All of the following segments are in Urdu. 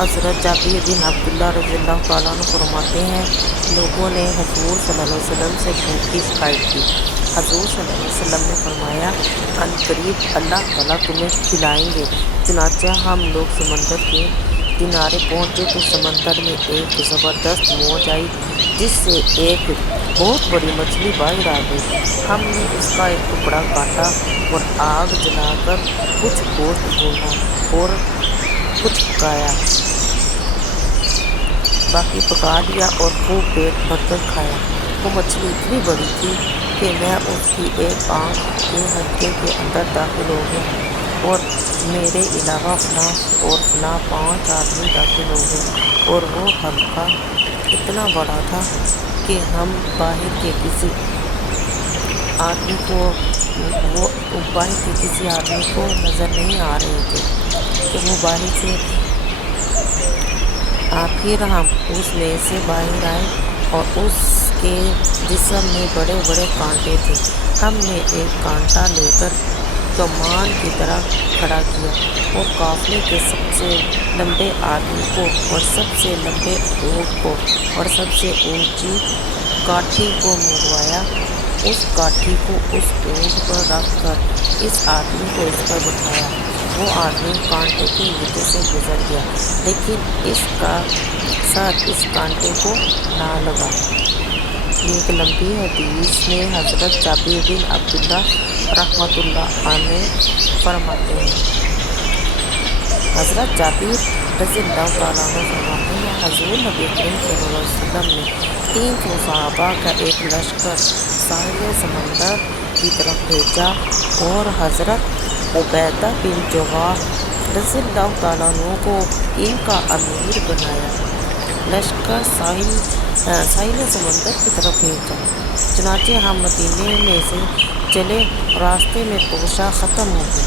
حضرت جابر بن عبداللہ رضی اللہ تعالیٰ عنہ فرماتے ہیں، لوگوں نے حضور صلی اللہ علیہ وسلم سے بھوک کی شکایت کی۔ حضور صلی اللہ علیہ وسلم نے فرمایا، ان قریب اللہ تعالیٰ تمہیں کھلائیں گے۔ چنانچہ ہم لوگ سمندر کے کنارے پہنچے تو سمندر میں ایک زبردست موج آئی جس سے ایک بہت بڑی مچھلی باہر آ گئی۔ ہم نے اس کا ایک ٹکڑا کاٹا اور آگ جلا کر کچھ گوشت بھونا اور کچھ پکایا، باقی پکا لیا اور خوب پیٹ بھر کر کھایا۔ وہ مچھلی اتنی بڑی تھی کہ میں اس کی ایک آنکھ کے حلقے کے اندر داخل ہو گیا اور میرے علاوہ فلاں اور فلاں 5 آدمی داخل ہو گئے، اور وہ حلقہ اتنا بڑا تھا کہ ہم باہر کے کسی آدمی کو نظر نہیں آ رہے تھے کہ وہ باہر سے پھر ہم اس میں سے باہر آئے اور اس کے جسم میں بڑے بڑے کانٹے تھے۔ ہم نے ایک کانٹا لے کر کمان کی طرح کھڑا کیا اور قافلے کے سب سے لمبے آدمی کو اور سب سے لمبے اونٹ کو اور سب سے اونچی کاٹھی کو منگوایا۔ اس کاٹھی کو اس اونٹ پر رکھ کر اس آدمی کو اس پر بٹھایا۔ وہ آدمی کانٹے کے نیچے سے گزر گیا لیکن اس کا سر اس کانٹے کو نہ لگا۔ ایک لمبی حدیث میں حضرت جابر بن عبداللہ رحمۃ اللہ علیہ فرماتے ہیں، حضرت جابر رضی اللہ تعالیٰ عنہ فرماتے ہیں، حضور نبی کریم صلی اللہ علیہ وسلم نے 300 صحابہ کا ایک لشکر ساحل سمندر کی طرف بھیجا اور حضرت عبیدہ بن جراح رضی اللہ تعالیٰ عنہ کو ان کا امیر بنایا۔ لشکر ساحل سمندر کی طرف بھیجا۔ چنانچہ ہم مدینے میں سے چلے، راستے میں توشہ ختم ہو گئی۔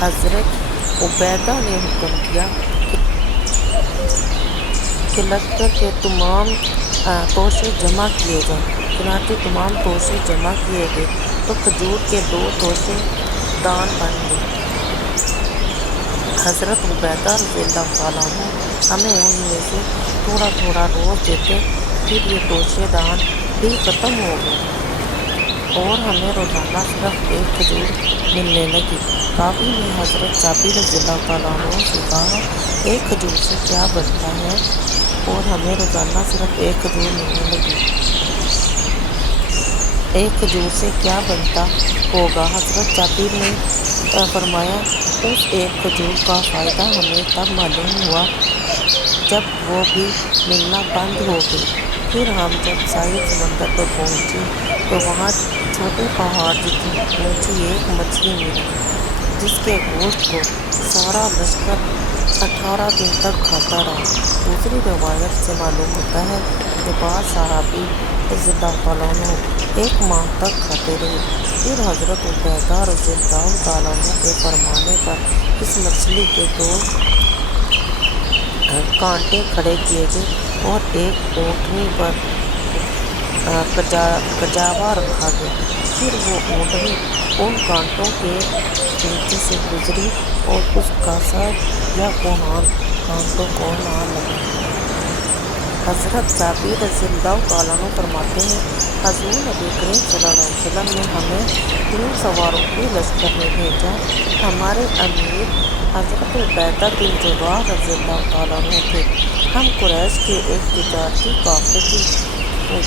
حضرت عبیدہ نے حکم کیا کہ لشکر کے تمام توشے جمع کیے جائیں۔ چنانچہ تمام توشے جمع کیے گئے تو کھجور کے 2 توشے دان بن گئے۔ حضرت عبیدہ رضی اللہ تعالیٰ عنہ ہمیں ان میں سے تھوڑا تھوڑا روز دیتے، پھر یہ توشے دان بھی ختم ہو گئے اور ہمیں روزانہ صرف ایک کھجور ملنے لگی۔ راوی نے حضرت جابر رضی اللہ تعالیٰ عنہ سے کہا، ایک کھجور سے کیا بنتا ہے؟ اور ہمیں روزانہ صرف ایک کھجور ملنے لگی۔ ایک کھجور سے کیا بنتا ہوگا؟ حضرت جابر نے فرمایا، اس ایک کھجور کا فائدہ ہمیں تب معلوم ہوا جب وہ بھی ملنا بند ہو گئی۔ پھر ہم جب ساحل سمندر پر پہنچے تو وہاں چھوٹے پہاڑ جتنی اونچی ایک مچھلی ملی جس کے گوشت کو سارا لشکر 18 دن تک کھاتا رہا۔ دوسری روایت سے معلوم ہوتا ہے کہ بعض صحابی رضی اللہ تعالیٰ عنہ 1 ماہ تک کھاتے رہے۔ پھر حضرت عبیدہ رضی اللہ تعالیٰ عنہ کے فرمانے پر اس مچھلی کے 2 کانٹے کھڑے کیے گئے اور ایک اونٹنی پر کجاوا رکھا گیا۔ پھر وہ اونٹنی ان کانٹوں کے نیچے سے گزری اور اس کا سر یا کوہان کانٹوں کو نہ لگا۔ حضرت جابر رضی اللہ تعالیٰ عنہ فرماتے ہیں، حضور نبی کریم صلی اللہ علیہ وسلم نے ہمیں 3 سواروں کے لشکر میں بھیجا۔ ہمارے امیر حضرت عبیدہ بن جراح رضی اللہ تعالیٰ عنہ تھے۔ ہم قریش کے ایک تجارتی قافلے کی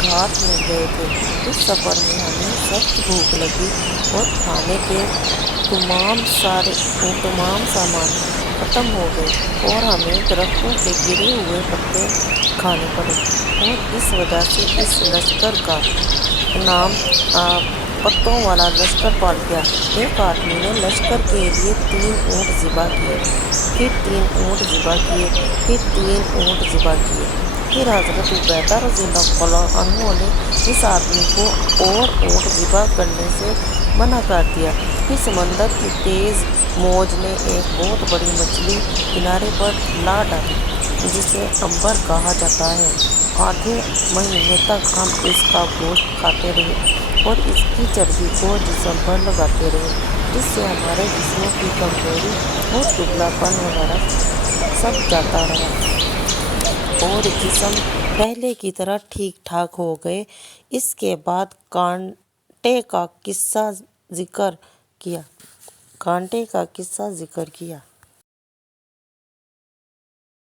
گھاٹ میں گئے تھے۔ اس سفر میں ہمیں سخت بھوک لگی اور کھانے کے تمام سامان ختم ہو گئے اور ہمیں درختوں کے گرے ہوئے پتے کھانے پڑے، اور اس وجہ سے اس لشکر کا نام پتوں والا لشکر پڑ گیا۔ ایک آدمی نے لشکر کے لیے 3 اونٹ ذبح کیے، پھر 3 اونٹ ذبح کیے، پھر 3 اونٹ ذبح کیے۔ پھر حضرت عبیدہ رضی اللہ تعالیٰ عنہ نے اس آدمی کو اور اونٹ ذبح کرنے سے منع کر دیا۔ پھر سمندر کی تیز موج نے ایک بہت بڑی مچھلی کنارے پر لا ڈالی جسے عنبر کہا جاتا ہے۔ آدھے مہینے تک ہم اس کا گوشت کھاتے رہے اور اس کی چربی کو جسم پر لگاتے رہے، جس سے ہمارے جسموں کی کمزوری اور دبلا پن وغیرہ سب جاتا رہا۔ اور جسم پہلے کی طرح ٹھیک ٹھاک ہو گئے۔ اس کے بعد کانٹے کا قصہ ذکر کیا۔